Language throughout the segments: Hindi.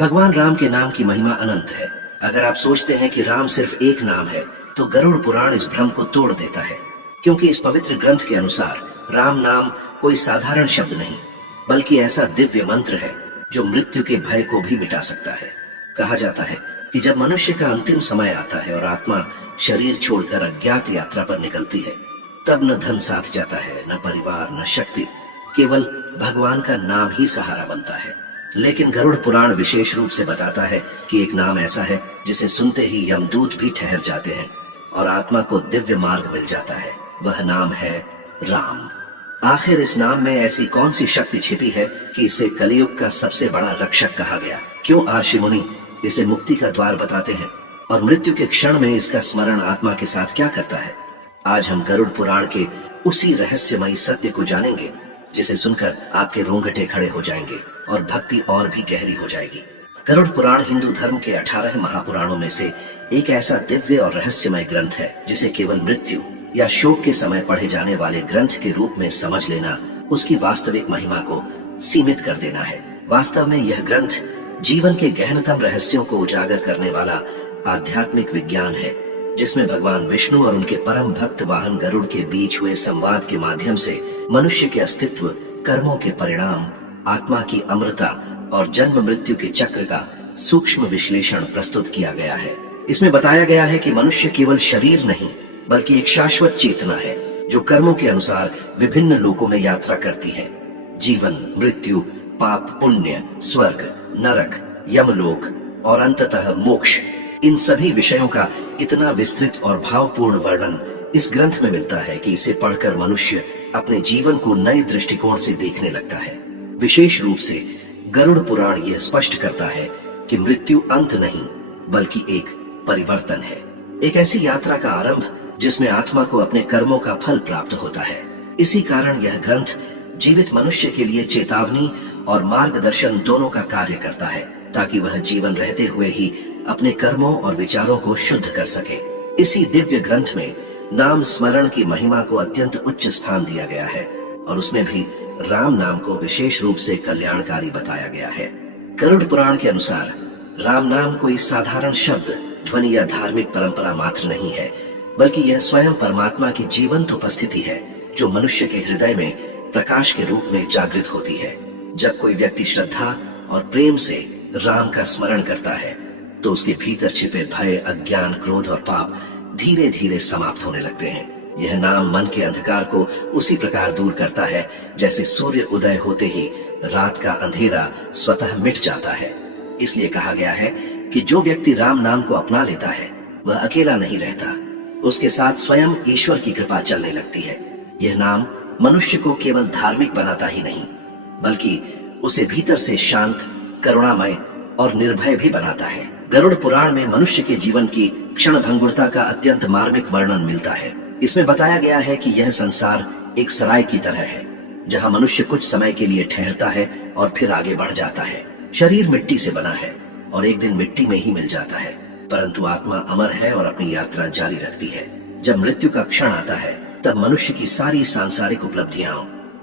भगवान राम के नाम की महिमा अनंत है। अगर आप सोचते हैं कि राम सिर्फ एक नाम है, तो गरुड़ पुराण इस भ्रम को तोड़ देता है। क्योंकि इस पवित्र ग्रंथ के अनुसार राम नाम कोई साधारण शब्द नहीं, बल्कि ऐसा दिव्य मंत्र है जो मृत्यु के भय को भी मिटा सकता है। कहा जाता है कि जब मनुष्य का अंतिम समय आता है और आत्मा शरीर छोड़कर अज्ञात यात्रा पर निकलती है, तब न धन साथ जाता है, न परिवार, न शक्ति, केवल भगवान का नाम ही सहारा बनता है। लेकिन गरुड़ पुराण विशेष रूप से बताता है कि एक नाम ऐसा है जिसे सुनते ही यमदूत भी ठहर जाते हैं और आत्मा को दिव्य मार्ग मिल जाता है। वह नाम है राम। आखिर इस नाम में ऐसी कौन सी शक्ति छिपी है कि इसे कलयुग का सबसे बड़ा रक्षक कहा गया? क्यों ऋषि मुनि इसे मुक्ति का द्वार बताते हैं और मृत्यु के क्षण में इसका स्मरण आत्मा के साथ क्या करता है? आज हम गरुड़ पुराण के उसी रहस्यमयी सत्य को जानेंगे जिसे सुनकर आपके रोंगटे खड़े हो जाएंगे और भक्ति और भी गहरी हो जाएगी। गरुड़ पुराण हिंदू धर्म के 18 महापुराणों में से एक ऐसा दिव्य और रहस्यमय ग्रंथ है जिसे केवल मृत्यु या शोक के समय पढ़े जाने वाले ग्रंथ के रूप में समझ लेना उसकी वास्तविक महिमा को सीमित कर देना है। वास्तव में यह ग्रंथ जीवन के गहनतम रहस्यों को उजागर करने वाला आध्यात्मिक विज्ञान है, जिसमें भगवान विष्णु और उनके परम भक्त वाहन गरुड़ के बीच हुए संवाद के माध्यम से मनुष्य के अस्तित्व, कर्मों के परिणाम, आत्मा की अमरता और जन्म मृत्यु के चक्र का सूक्ष्म विश्लेषण प्रस्तुत किया गया है। इसमें बताया गया है कि मनुष्य केवल शरीर नहीं, बल्कि एक शाश्वत चेतना है जो कर्मों के अनुसार विभिन्न लोकों में यात्रा करती है। जीवन, मृत्यु, पाप, पुण्य, स्वर्ग, नरक, यमलोक और अंततः मोक्ष, इन सभी विषयों का इतना विस्तृत और भावपूर्ण वर्णन इस ग्रंथ में मिलता है कि इसे पढ़कर मनुष्य अपने जीवन को नए दृष्टिकोण से देखने लगता है। विशेष रूप से गरुड़ पुराण यह स्पष्ट करता है कि मृत्यु अंत नहीं, बल्कि एक परिवर्तन है, एक ऐसी यात्रा का आरंभ जिसमें आत्मा को अपने कर्मों का फल प्राप्त होता है। इसी कारण यह ग्रंथ जीवित मनुष्य के लिए चेतावनी और मार्गदर्शन दोनों का कार्य करता है, ताकि वह जीवन रहते हुए ही अपने कर्मों और विचारों को शुद्ध कर सके। इसी दिव्य ग्रंथ में नाम स्मरण की महिमा को अत्यंत उच्च स्थान दिया गया है और उसमें भी राम नाम को विशेष रूप से कल्याणकारी बताया गया है। गरुड़ पुराण के अनुसार राम नाम कोई साधारण शब्द, ध्वनि या धार्मिक परंपरा मात्र नहीं है, बल्कि यह स्वयं परमात्मा की जीवंत उपस्थिति है जो मनुष्य के हृदय में प्रकाश के रूप में जागृत होती है। जब कोई व्यक्ति श्रद्धा और प्रेम से राम का स्मरण करता है, तो उसके भीतर छिपे भय, अज्ञान, क्रोध और पाप धीरे धीरे समाप्त होने लगते हैं। यह नाम मन के अंधकार को उसी प्रकार दूर करता है जैसे सूर्य उदय होते ही रात का अंधेरा स्वतः मिट जाता है। इसलिए कहा गया है कि जो व्यक्ति राम नाम को अपना लेता है वह अकेला नहीं रहता, उसके साथ स्वयं ईश्वर की कृपा चलने लगती है। यह नाम मनुष्य को केवल धार्मिक बनाता ही नहीं, बल्कि उसे भीतर से शांत, करुणामय और निर्भय भी बनाता है। गरुड़ पुराण में मनुष्य के जीवन की क्षणभंगुरता का अत्यंत मार्मिक वर्णन मिलता है। इसमें बताया गया है कि यह संसार एक सराय की तरह है, जहां मनुष्य कुछ समय के लिए ठहरता है और फिर आगे बढ़ जाता है। शरीर मिट्टी से बना है और एक दिन मिट्टी में ही मिल जाता है, परंतु आत्मा अमर है और अपनी यात्रा जारी रखती है। जब मृत्यु का क्षण आता है, तब मनुष्य की सारी सांसारिक उपलब्धियां,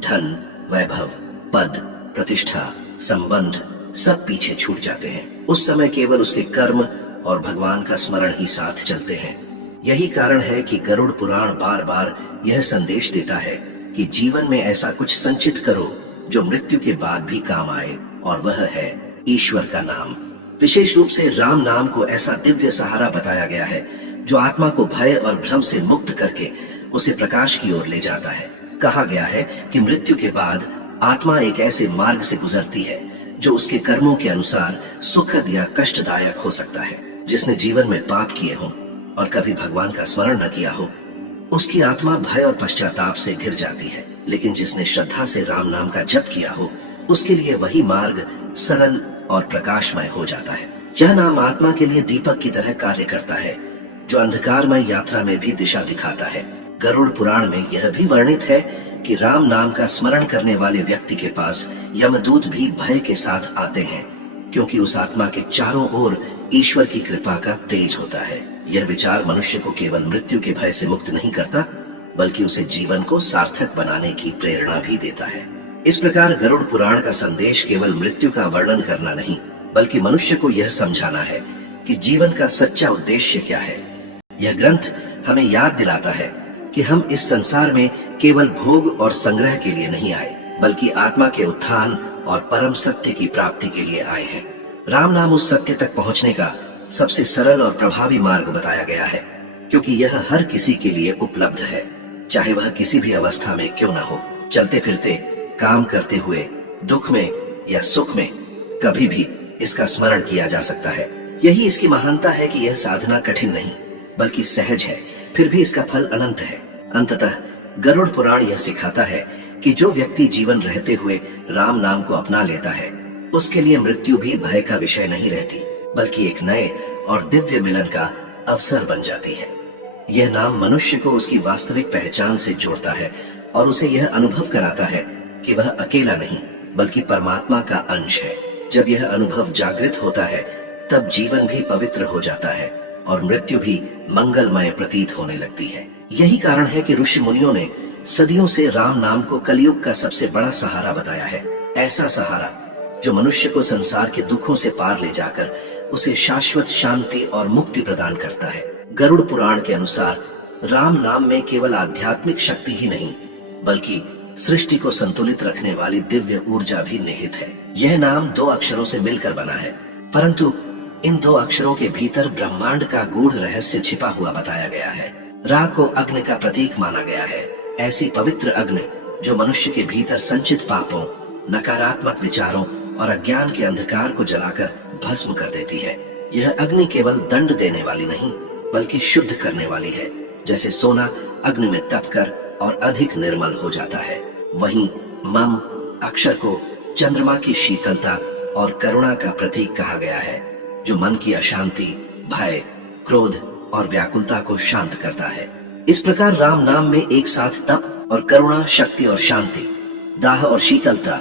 धन, वैभव, पद, प्रतिष्ठा, संबंध सब पीछे छूट जाते हैं। उस समय केवल उसके कर्म और भगवान का स्मरण ही साथ चलते हैं। यही कारण है कि गरुड़ पुराण बार बार यह संदेश देता है कि जीवन में ऐसा कुछ संचित करो जो मृत्यु के बाद भी काम आए, और वह है ईश्वर का नाम। विशेष रूप से राम नाम को ऐसा दिव्य सहारा बताया गया है जो आत्मा को भय और भ्रम से मुक्त करके उसे प्रकाश की ओर ले जाता है। कहा गया है कि मृत्यु के बाद आत्मा एक ऐसे मार्ग से गुजरती है जो उसके कर्मों के अनुसार सुखद या कष्टदायक हो सकता है। जिसने जीवन में पाप किए हों और कभी भगवान का स्मरण न किया हो, उसकी आत्मा भय और पश्चाताप से घिर जाती है। लेकिन जिसने श्रद्धा से राम नाम का जप किया हो, उसके लिए वही मार्ग सरल और प्रकाशमय हो जाता है। यह नाम आत्मा के लिए दीपक की तरह कार्य करता है, जो अंधकारमय यात्रा में भी दिशा दिखाता है। गरुड़ पुराण में यह भी वर्णित है कि राम नाम का स्मरण करने वाले व्यक्ति के पास यमदूत भी भय के साथ आते हैं, क्योंकि उस आत्मा के चारों ओर ईश्वर की कृपा का तेज होता है। यह विचार मनुष्य को केवल मृत्यु के भय से मुक्त नहीं करता, बल्कि उसे जीवन को सार्थक बनाने की प्रेरणा भी देता है। इस प्रकार गरुड़ पुराण का संदेश केवल मृत्यु का वर्णन करना नहीं, बल्कि मनुष्य को यह समझाना है कि जीवन का सच्चा उद्देश्य क्या है। यह ग्रंथ हमें याद दिलाता है कि हम इस संसार में केवल भोग और संग्रह के लिए नहीं आए, बल्कि आत्मा के उत्थान और परम सत्य की प्राप्ति के लिए आए हैं। राम नाम उस सत्य तक पहुंचने का सबसे सरल और प्रभावी मार्ग बताया गया है, क्योंकि यह हर किसी के लिए उपलब्ध है, चाहे वह किसी भी अवस्था में क्यों न हो। चलते फिरते, काम करते हुए, दुख में या सुख में, कभी भी इसका स्मरण किया जा सकता है। यही इसकी महानता है कि यह साधना कठिन नहीं बल्कि सहज है, फिर भी इसका फल अनंत है। अंततः गरुड़ पुराण यह सिखाता है कि जो व्यक्ति जीवन रहते हुए राम नाम को अपना लेता है, उसके लिए मृत्यु भी भय का विषय नहीं रहती, बल्कि एक नए और दिव्य मिलन का अवसर बन जाती है। यह नाम मनुष्य को उसकी वास्तविक पहचान से जोड़ता है और उसे यह अनुभव कराता है कि वह अकेला नहीं बल्कि परमात्मा का अंश है। जब यह अनुभव जागृत होता है, तब जीवन भी पवित्र हो जाता है और मृत्यु भी मंगलमय प्रतीत होने लगती है। यही कारण है कि ऋषि मुनियों ने सदियों से राम नाम को कलयुग का सबसे बड़ा सहारा बताया है। ऐसा सहारा जो मनुष्य को संसार के दुखों से पार ले जाकर उसे शाश्वत शांति और मुक्ति प्रदान करता है। गरुड़ पुराण के अनुसार राम नाम में केवल आध्यात्मिक शक्ति ही नहीं, बल्कि सृष्टि को संतुलित रखने वाली दिव्य ऊर्जा भी निहित है। यह नाम 2 अक्षरों से मिलकर बना है, परंतु इन 2 अक्षरों के भीतर ब्रह्मांड का गूढ़ रहस्य छिपा हुआ बताया गया है। रा को अग्नि का प्रतीक माना गया है, ऐसी पवित्र अग्नि जो मनुष्य के भीतर संचित पापों, नकारात्मक विचारों और अज्ञान के अंधकार को जलाकर भस्म कर देती है। यह अग्नि केवल दंड देने वाली नहीं, बल्कि शुद्ध करने वाली है। जैसे सोना अग्नि में तपकर और अधिक निर्मल हो जाता है, वहीं मम अक्षर को चंद्रमा की शीतलता और करुणा का प्रतीक कहा गया है, जो मन की अशांति, भय, क्रोध और व्याकुलता को शांत करता है। इस प्रकार राम नाम में एक साथ तप और करुणा, शक्ति और शांति, दाह और शीतलता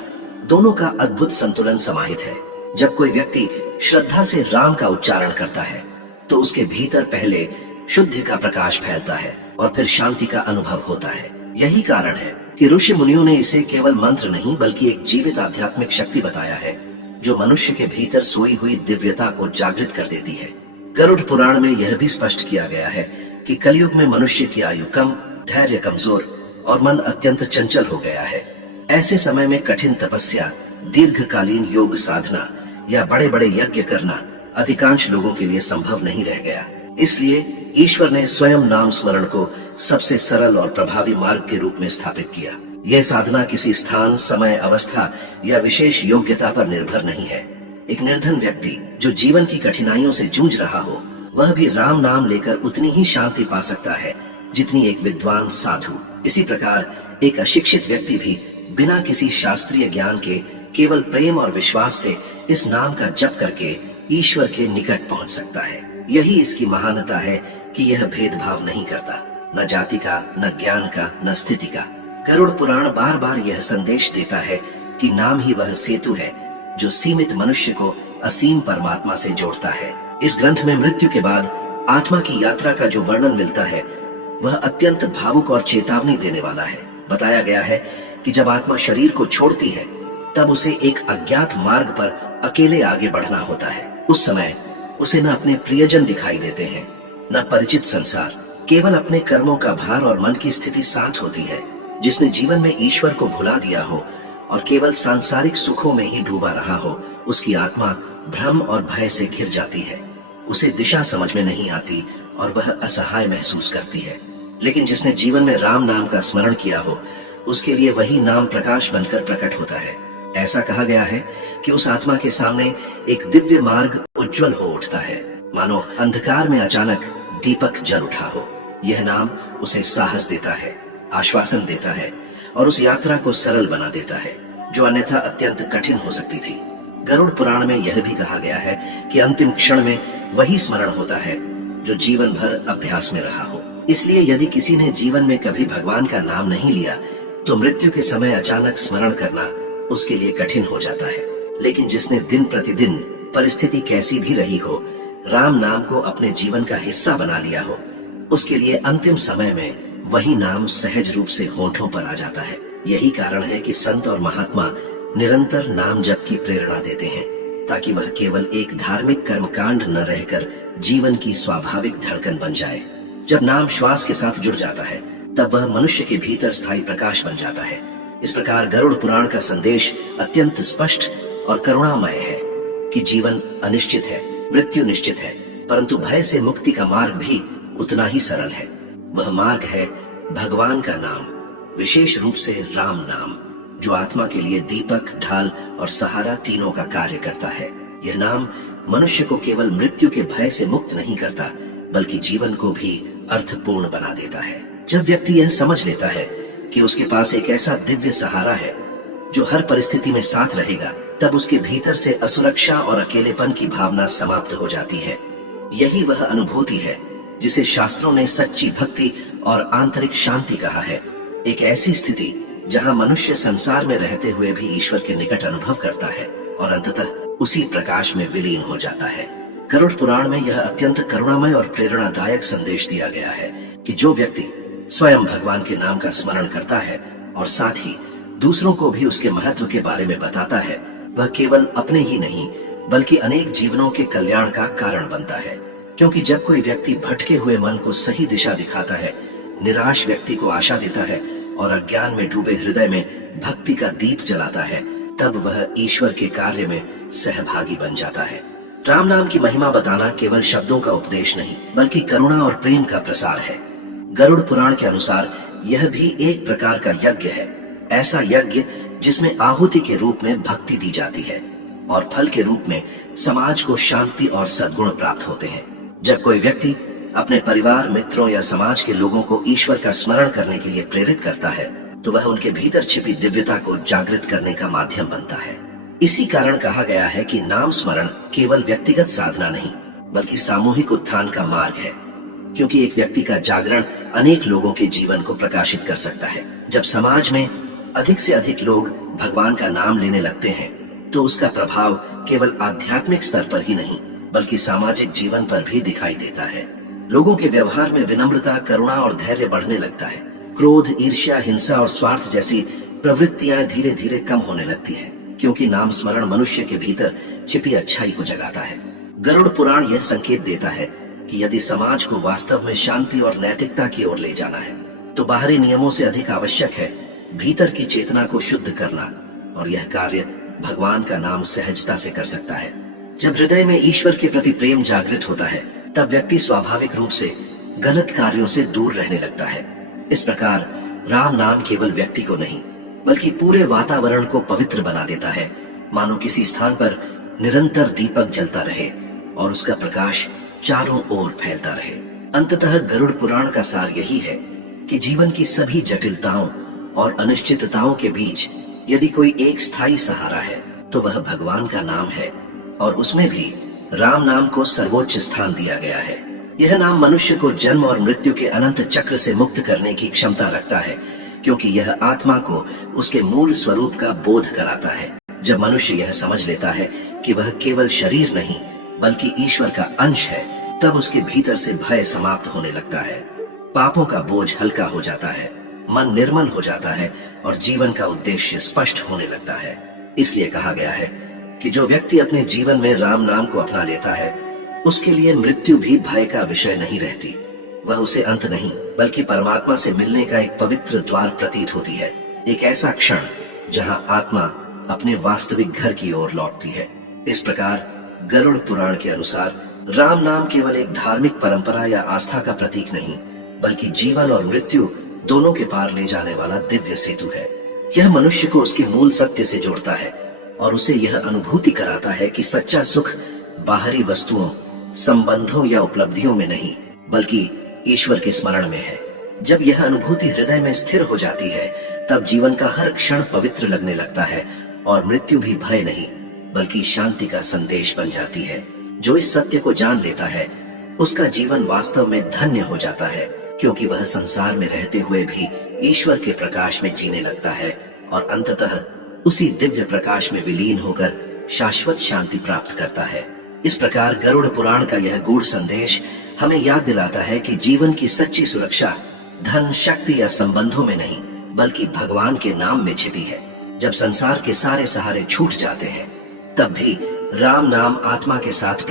दोनों का अद्भुत संतुलन समाहित है। जब कोई व्यक्ति श्रद्धा से राम का उच्चारण करता है, तो उसके भीतर पहले शुद्धि का प्रकाश फैलता है और फिर शांति का अनुभव होता है। यही कारण है कि ऋषि मुनियों ने इसे केवल मंत्र नहीं बल्कि एक जीवित आध्यात्मिक शक्ति बताया है, जो मनुष्य के भीतर सोई हुई दिव्यता को जागृत कर देती है। गरुड़ पुराण में यह भी स्पष्ट किया गया है कि कलयुग में मनुष्य की आयु कम, धैर्य कमजोर और मन अत्यंत चंचल हो गया है। ऐसे समय में कठिन तपस्या, दीर्घकालीन योग साधना या बड़े बड़े यज्ञ करना अधिकांश लोगों के लिए संभव नहीं रह गया। इसलिए ईश्वर ने स्वयं नाम स्मरण को सबसे सरल और प्रभावी मार्ग के रूप में स्थापित किया। यह साधना किसी स्थान, समय, अवस्था या विशेष योग्यता पर निर्भर नहीं है। एक निर्धन व्यक्ति जो जीवन की कठिनाइयों से जूझ रहा हो, वह भी राम नाम लेकर उतनी ही शांति पा सकता है जितनी एक विद्वान साधु। इसी प्रकार एक अशिक्षित व्यक्ति भी बिना किसी शास्त्रीय ज्ञान के केवल प्रेम और विश्वास से इस नाम का जप करके ईश्वर के निकट पहुंच सकता है। यही इसकी महानता है कि यह भेदभाव नहीं करता, न जाति का, न ज्ञान का, न स्थिति का। गरुड़ पुराण बार बार यह संदेश देता है कि नाम ही वह सेतु है जो सीमित मनुष्य को असीम परमात्मा से जोड़ता है। इस ग्रंथ में मृत्यु के बाद आत्मा की यात्रा का जो वर्णन मिलता है, वह अत्यंत भावुक और चेतावनी देने वाला है। बताया गया है कि जब आत्मा शरीर को छोड़ती है, तब उसे एक अज्ञात मार्ग पर अकेले आगे बढ़ना होता है। उस समय उसे न अपने प्रियजन दिखाई देते हैं, न परिचित संसार, केवल अपने कर्मों का भार और मन की स्थिति साथ होती है। जिसने जीवन में ईश्वर को भुला दिया हो और केवल सांसारिक सुखों में ही डूबा रहा हो, उसकी आत्मा भ्रम और भय से घिर जाती है। उसे दिशा समझ में नहीं आती और वह असहाय महसूस करती है। लेकिन जिसने जीवन में राम नाम का स्मरण किया हो, उसके लिए वही नाम प्रकाश बनकर प्रकट होता है। ऐसा कहा गया है कि उस आत्मा के सामने एक दिव्य मार्ग उज्जवल हो उठता है, मानो अंधकार में अचानक दीपक जल उठा हो। यह नाम उसे साहस देता है, आश्वासन देता है और उस यात्रा को सरल बना देता है, जो अन्यथा अत्यंत कठिन हो सकती थी। गरुड़ पुराण में यह भी कहा गया है कि अंतिम क्षण में वही स्मरण होता है जो जीवन भर अभ्यास में रहा हो। इसलिए यदि किसी ने जीवन में कभी भगवान का नाम नहीं लिया, तो मृत्यु के समय अचानक स्मरण करना उसके लिए कठिन हो जाता है। लेकिन जिसने दिन प्रतिदिन परिस्थिति कैसी भी रही हो, राम नाम को अपने जीवन का हिस्सा बना लिया हो, उसके लिए अंतिम समय में वही नाम सहज रूप से होठों पर आ जाता है। यही कारण है कि संत और महात्मा निरंतर नाम जप की प्रेरणा देते हैं। ताकि वह केवल एक धार्मिक कर्मकांड न रहकर जीवन की स्वाभाविक धड़कन बन जाए। जब नाम श्वास के साथ जुड़ जाता है तब वह मनुष्य के भीतर स्थायी प्रकाश बन जाता है। इस प्रकार गरुड़ पुराण का संदेश अत्यंत स्पष्ट और करुणामय है कि जीवन अनिश्चित है, मृत्यु निश्चित है, परंतु भय से मुक्ति का मार्ग भी उतना ही सरल है। वह मार्ग है भगवान का नाम, विशेष रूप से राम नाम, जो आत्मा के लिए दीपक, ढाल और सहारा तीनों का कार्य करता है। यह नाम मनुष्य को केवल मृत्यु के भय से मुक्त नहीं करता, बल्कि जीवन को भी अर्थपूर्ण बना देता है। जब व्यक्ति यह समझ लेता है कि उसके पास एक ऐसा दिव्य सहारा है जो हर परिस्थिति में साथ रहेगा, तब उसके भीतर से असुरक्षा और अकेलेपन की भावना समाप्त हो जाती है। यही वह अनुभूति है जिसे शास्त्रों ने सच्ची भक्ति और आंतरिक शांति कहा है। एक ऐसी स्थिति जहां मनुष्य संसार में रहते हुए भी ईश्वर के निकट अनुभव करता है और अंततः उसी प्रकाश में विलीन हो जाता है। गरुड़ पुराण में यह अत्यंत करुणामय और प्रेरणादायक संदेश दिया गया है कि जो व्यक्ति स्वयं भगवान के नाम का स्मरण करता है और साथ ही दूसरों को भी उसके महत्व के बारे में बताता है, वह केवल अपने ही नहीं बल्कि अनेक जीवनों के कल्याण का कारण बनता है। क्योंकि जब कोई व्यक्ति भटके हुए मन को सही दिशा दिखाता है, निराश व्यक्ति को आशा देता है और अज्ञान में डूबे हृदय में भक्ति का दीप जलाता है, तब वह ईश्वर के कार्य में सहभागी बन जाता है। राम नाम की महिमा बताना केवल शब्दों का उपदेश नहीं, बल्कि करुणा और प्रेम का प्रसार है। गरुड़ पुराण के अनुसार यह भी एक प्रकार का यज्ञ है, ऐसा यज्ञ जिसमें आहुति के रूप में भक्ति दी जाती है और फल के रूप में समाज को शांति और सद्गुण प्राप्त होते हैं। जब कोई व्यक्ति अपने परिवार, मित्रों या समाज के लोगों को ईश्वर का स्मरण करने के लिए प्रेरित करता है, तो वह उनके भीतर छिपी दिव्यता को जागृत करने का माध्यम बनता है। इसी कारण कहा गया है कि नाम स्मरण केवल व्यक्तिगत साधना नहीं, बल्कि सामूहिक उत्थान का मार्ग है, क्योंकि एक व्यक्ति का जागरण अनेक लोगों के जीवन को प्रकाशित कर सकता है। जब समाज में अधिक से अधिक लोग भगवान का नाम लेने लगते हैं, तो उसका प्रभाव केवल आध्यात्मिक स्तर पर ही नहीं, बल्कि सामाजिक जीवन पर भी दिखाई देता है। लोगों के व्यवहार में विनम्रता, करुणा और धैर्य बढ़ने लगता है। क्रोध, ईर्ष्या, हिंसा और स्वार्थ जैसी प्रवृत्तियां धीरे धीरे कम होने लगती है, क्योंकि नाम स्मरण मनुष्य के भीतर छिपी अच्छाई को जगाता है। गरुड़ पुराण यह संकेत देता है कि यदि समाज को वास्तव में शांति और नैतिकता की ओर ले जाना है, तो बाहरी नियमों से अधिक आवश्यक है भीतर की चेतना को शुद्ध करना, और यह कार्य भगवान का नाम सहजता से कर सकता है। जब हृदय में ईश्वर के प्रति प्रेम जागृत होता है, तब व्यक्ति स्वाभाविक रूप से गलत कार्यों से दूर रहने लगता है। इस प्रकार राम नाम केवल व्यक्ति को नहीं, बल्कि पूरे वातावरण को पवित्र बना देता है, मानो किसी स्थान पर निरंतर दीपक जलता रहे और उसका प्रकाश चारों ओर फैलता रहे। अंततः गरुड़ पुराण का सार यही है कि जीवन की सभी जटिलताओं और अनिश्चितताओं के बीच यदि कोई एक स्थायी सहारा है, तो वह भगवान का नाम है, और उसमें भी राम नाम को सर्वोच्च स्थान दिया गया है। यह नाम मनुष्य को जन्म और मृत्यु के अनंत चक्र से मुक्त करने की क्षमता रखता है, क्योंकि यह आत्मा को उसके मूल स्वरूप का बोध कराता है। जब मनुष्य यह समझ लेता है कि वह केवल शरीर नहीं बल्कि ईश्वर का अंश है, तब उसके भीतर से भय समाप्त होने लगता है, पापों का बोझ हल्का हो जाता है, मन निर्मल हो जाता है और जीवन का उद्देश्य स्पष्ट होने लगता है। इसलिए कहा गया है कि जो व्यक्ति अपने जीवन में राम नाम को अपना लेता है, उसके लिए मृत्यु भी भय का विषय नहीं रहती। वह उसे अंत नहीं बल्कि परमात्मा से मिलने का एक पवित्र द्वार प्रतीत होती है, एक ऐसा क्षण जहां आत्मा अपने वास्तविक घर की ओर लौटती है। इस प्रकार गरुड़ पुराण के अनुसार राम नाम केवल एक धार्मिक परंपरा या आस्था का प्रतीक नहीं, बल्कि जीवन और मृत्यु दोनों के पार ले जाने वाला दिव्य सेतु है। यह मनुष्य को उसके मूल सत्य से जोड़ता है और उसे यह अनुभूति कराता है कि सच्चा सुख बाहरी वस्तुओं, संबंधों या उपलब्धियों में नहीं, बल्कि ईश्वर के स्मरण में है। जब यह अनुभूति हृदय में स्थिर हो जाती है, तब जीवन का हर क्षण पवित्र लगने लगता है और मृत्यु भी भय नहीं बल्कि शांति का संदेश बन जाती है। जो इस सत्य को जान लेता है, उसका जीवन वास्तव में धन्य हो जाता है, क्योंकि वह संसार में रहते हुए भी ईश्वर के प्रकाश में जीने लगता है और अंततः उसी दिव्य प्रकाश में विलीन होकर शाश्वत शांति प्राप्त करता है। इस प्रकार गरुड़ पुराण का यह गूढ़ संदेश हमें याद दिलाता है कि जीवन की सच्ची सुरक्षा धन, शक्ति या संबंधों में नहीं, बल्कि भगवान के नाम में छिपी है। जब संसार के सारे सहारे छूट जाते हैं, तब भी राम नाम आत्मा के साथ